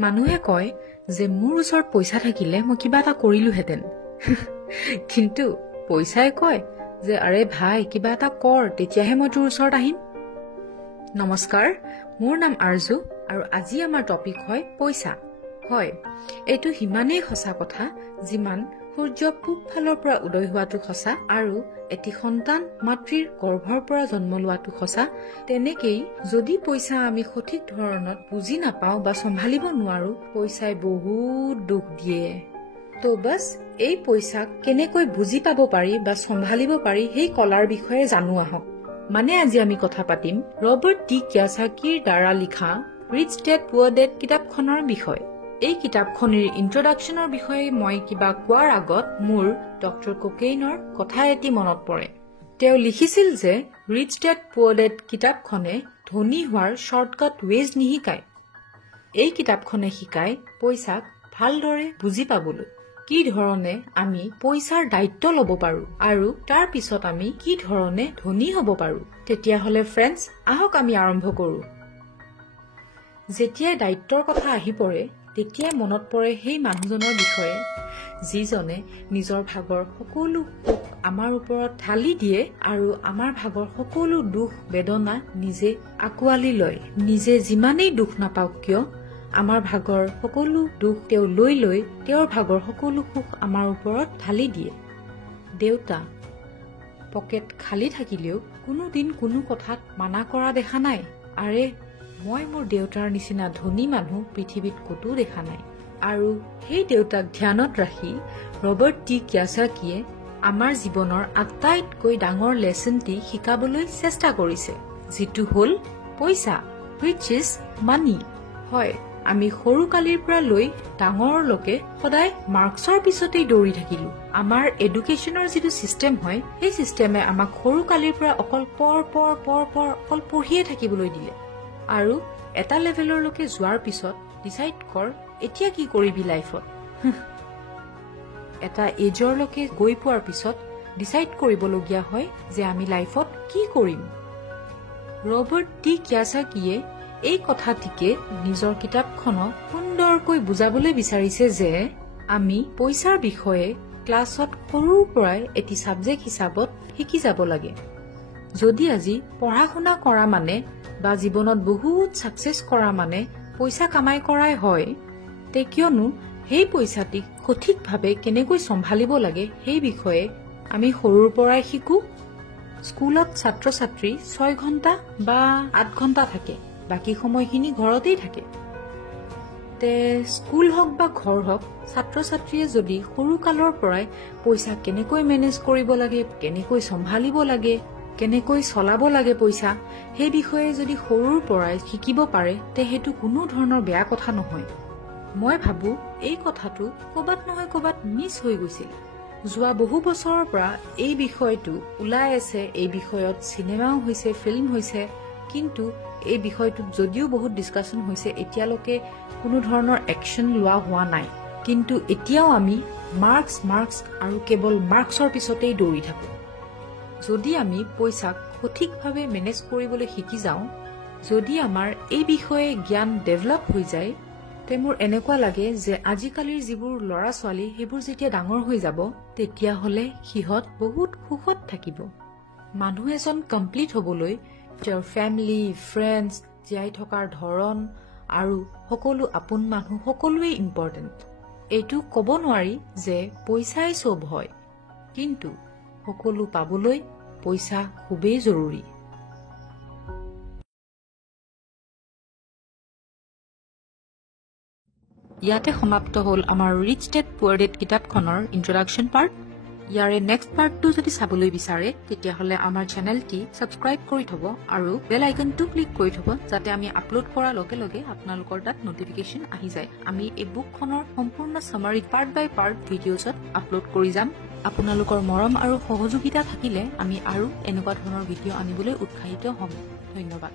মানুহে কয় যে মোৰ ওচৰত পইচা থাকিলে মই কিবা এটা কৰিলোহেঁতেন কিন্তু পইচাই কয় যে আৰে ভাই কিবা এটা কৰ তেতিয়াহে মই তোৰ ওচৰত আহিম। নমস্কাৰ, মোৰ নাম আৰজু আৰু আজি আমাৰ টপিক হয় পইচা। হয়, এইটো সিমানেই সঁচা কথা যিমান সূৰ্য পূব ফালৰ পৰা উদয় হোৱাটো সঁচা আৰু এটি সন্তান মাতৃৰ গৰ্ভৰ পৰা জন্ম লোৱাটো সঁচা। তেনেকেই যদি পইচা আমি সঠিক ধৰণত বুজি নাপাওঁ বা চম্ভালিব নোৱাৰো, পইচাই বহুত দুখ দিয়ে। তো বাস এই পইচাক কেনেকৈ বুজি পাব পাৰি বা চম্ভালিব পাৰি সেই কলাৰ বিষয়ে জানো আহক। মানে আজি আমি কথা পাতিম ৰবাৰ্ট টি কিয়ছাকিৰ দ্বাৰা লিখা ৰিচ ডেড পুৱাৰ ডেড কিতাপখনৰ বিষয়ে। এই কিতাপখনৰ ইন্ট্ৰডাকশ্যনৰ বিষয়ে মই কিবা কোৱাৰ আগত মোৰ ডক্টৰ কোকেইনৰ কথা এটি মনত পৰে। তেওঁ লিখিছিল যে ৰিচ ডেড পুৱাৰ ডেড কিতাপখনে ধনী হোৱাৰ শ্বৰ্টকাট ৱেজ নিশিকায়। এই কিতাপখনে শিকায় পইচাক ভালদৰে বুজি পাবলৈ, কি ধৰণে আমি পইচাৰ দায়িত্ব ল'ব পাৰো আৰু তাৰ পিছত আমি কি ধৰণে ধনী হ'ব পাৰো। তেতিয়াহ'লে ফ্ৰেণ্ডছ, আহক আমি আৰম্ভ কৰো। যেতিয়াই দায়িত্বৰ কথা আহি পৰে তেতিয়াই মনত পৰে সেই মানুহজনৰ বিষয়ে যিজনে নিজৰ ভাগৰ সকলো সুখ আমাৰ ওপৰত ঢালি দিয়ে আৰু আমাৰ ভাগৰ সকলো দুখ বেদনা নিজে আঁকোৱালি লয়। নিজে যিমানেই দুখ নাপাওক কিয় আমাৰ ভাগৰ সকলো দুখ তেওঁ লৈ লৈ তেওঁৰ ভাগৰ সকলো সুখ আমাৰ ওপৰত ঢালি দিয়ে। দেউতা পকেট খালী থাকিলেও কোনোদিন কোনো কথাত মানা কৰা দেখা নাই। আৰে মই মোৰ দেউতাৰ নিচিনা ধনী মানুহ পৃথিৱীত কতো দেখা নাই। আৰু সেই দেউতাক ধ্যানত ৰাখি ৰবাৰ্ট টি কিয়ছাকিয়ে আমাৰ জীৱনৰ আটাইতকৈ ডাঙৰ লেচনটি শিকাবলৈ চেষ্টা কৰিছে, যিটো হ'ল পইচা, হুইচ ইজ মানি। হয়, আমি সৰু কালিৰ পৰা লৈ ডাঙৰলৈকে সদায় মাৰ্কছৰ পিছতেই দৌৰি থাকিলো। আমাৰ এডুকেশ্যনৰ যিটো চিষ্টেম হয় সেই চিষ্টেমে আমাক সৰু কালিৰ পৰা অকল অকল পঢ়িয়ে থাকিবলৈ দিলে আৰু এটা লেভেললৈকে যোৱাৰ পিছত ডিচাইড কৰ এতিয়া কি কৰিবি লাইফত। এটা এজৰলৈকে গৈ পোৱাৰ পিছত ডিচাইড কৰিবলগীয়া হয় যে আমি লাইফত কি কৰিম। ৰবাৰ্ট টি কিয়ছাকিয়ে এই কথাটিকে নিজৰ কিতাপখনত সুন্দৰকৈ বুজাবলৈ বিচাৰিছে যে আমি পইচাৰ বিষয়ে ক্লাছত সৰুৰ পৰাই এটি ছাবজেক্ট হিচাপত শিকি যাব লাগে। যদি আজি পঢ়া শুনা কৰা মানে বা জীৱনত বহুত ছাকচেছ কৰা মানে পইচা কামাই কৰাই হয়, তে কিয়নো সেই পইচাটিক সঠিকভাৱে কেনেকৈ চম্ভালিব লাগে সেই বিষয়ে আমি সৰুৰ পৰাই শিকো। স্কুলত ছাত্ৰ ছাত্ৰী 6 ঘণ্টা বা 8 ঘণ্টা থাকে, বাকী সময়খিনি ঘৰতেই থাকে। তে স্কুল হওক বা ঘৰ হওক, ছাত্ৰ ছাত্ৰীয়ে যদি সৰু কালৰ পৰাই পইচা কেনেকৈ মেনেজ কৰিব লাগে, কেনেকৈ চম্ভালিব লাগে, কেনেকৈ চলাব লাগে পইচা, সেই বিষয়ে যদি সৰুৰ পৰাই শিকিব পাৰে তে সেইটো কোনো ধৰণৰ বেয়া কথা নহয়। মই ভাবো এই কথাটো ক'বাত নহয় ক'বাত মিছ হৈ গৈছিল। যোৱা বহু বছৰৰ পৰা এই বিষয়টো ওলাই আছে, এই বিষয়ত চিনেমাও হৈছে, ফিল্ম হৈছে, কিন্তু এই বিষয়টোত যদিও বহুত ডিছকাশ্যন হৈছে এতিয়ালৈকে কোনো ধৰণৰ একশ্যন লোৱা হোৱা নাই। কিন্তু এতিয়াও আমি মাৰ্কছ আৰু কেৱল মাৰ্কছৰ পিছতেই দৌৰি থাকো। যদি আমি পইচাক সঠিকভাৱে মেনেজ কৰিবলৈ শিকি যাওঁ, যদি আমাৰ এই বিষয়ে জ্ঞান ডেভেলপ হৈ যায়, তে মোৰ এনেকুৱা লাগে যে আজিকালিৰ যিবোৰ ল'ৰা ছোৱালী সেইবোৰ যেতিয়া ডাঙৰ হৈ যাব তেতিয়াহ'লে সিহঁত বহুত সুখত থাকিব। মানুহ এজন কমপ্লিট হ'বলৈ তেওঁৰ ফেমিলি, ফ্ৰেণ্ডছ, জীয়াই থকাৰ ধৰণ আৰু সকলো আপোন মানুহ সকলোৱে ইম্পৰ্টেণ্ট। এইটো ক'ব নোৱাৰি যে পইচাই চব হয়, কিন্তু সকলো পাবলৈ পইচা খুবেই জৰুৰী। ইয়াতে সমাপ্ত হ'ল আমাৰ ৰিচ ডেড পুৱাৰ ডেড কিতাপখনৰ ইন্ট্ৰডাকশ্যন পাৰ্ট। ইয়াৰে নেক্সট পাৰ্টটো যদি চাবলৈ বিচাৰে তেতিয়াহ'লে আমাৰ চেনেলটি ছাবস্ক্ৰাইব কৰি থ'ব আৰু বেল আইকনটো ক্লিক কৰি থ'ব, যাতে আমি আপলোড কৰাৰ লগে লগে আপোনালোকৰ তাত নটিফিকেশ্যন আহি যায়। আমি এই বুকখনৰ সম্পূৰ্ণ চামাৰী পাৰ্ট বাই পাৰ্ট ভিডিঅ'ছত আপলোড কৰি যাম। আপোনালোকৰ মৰম আৰু সহযোগিতা থাকিলে আমি আৰু এনেকুৱা ধৰণৰ ভিডিঅ' আনিবলৈ উৎসাহিত হ'ম। ধন্যবাদ।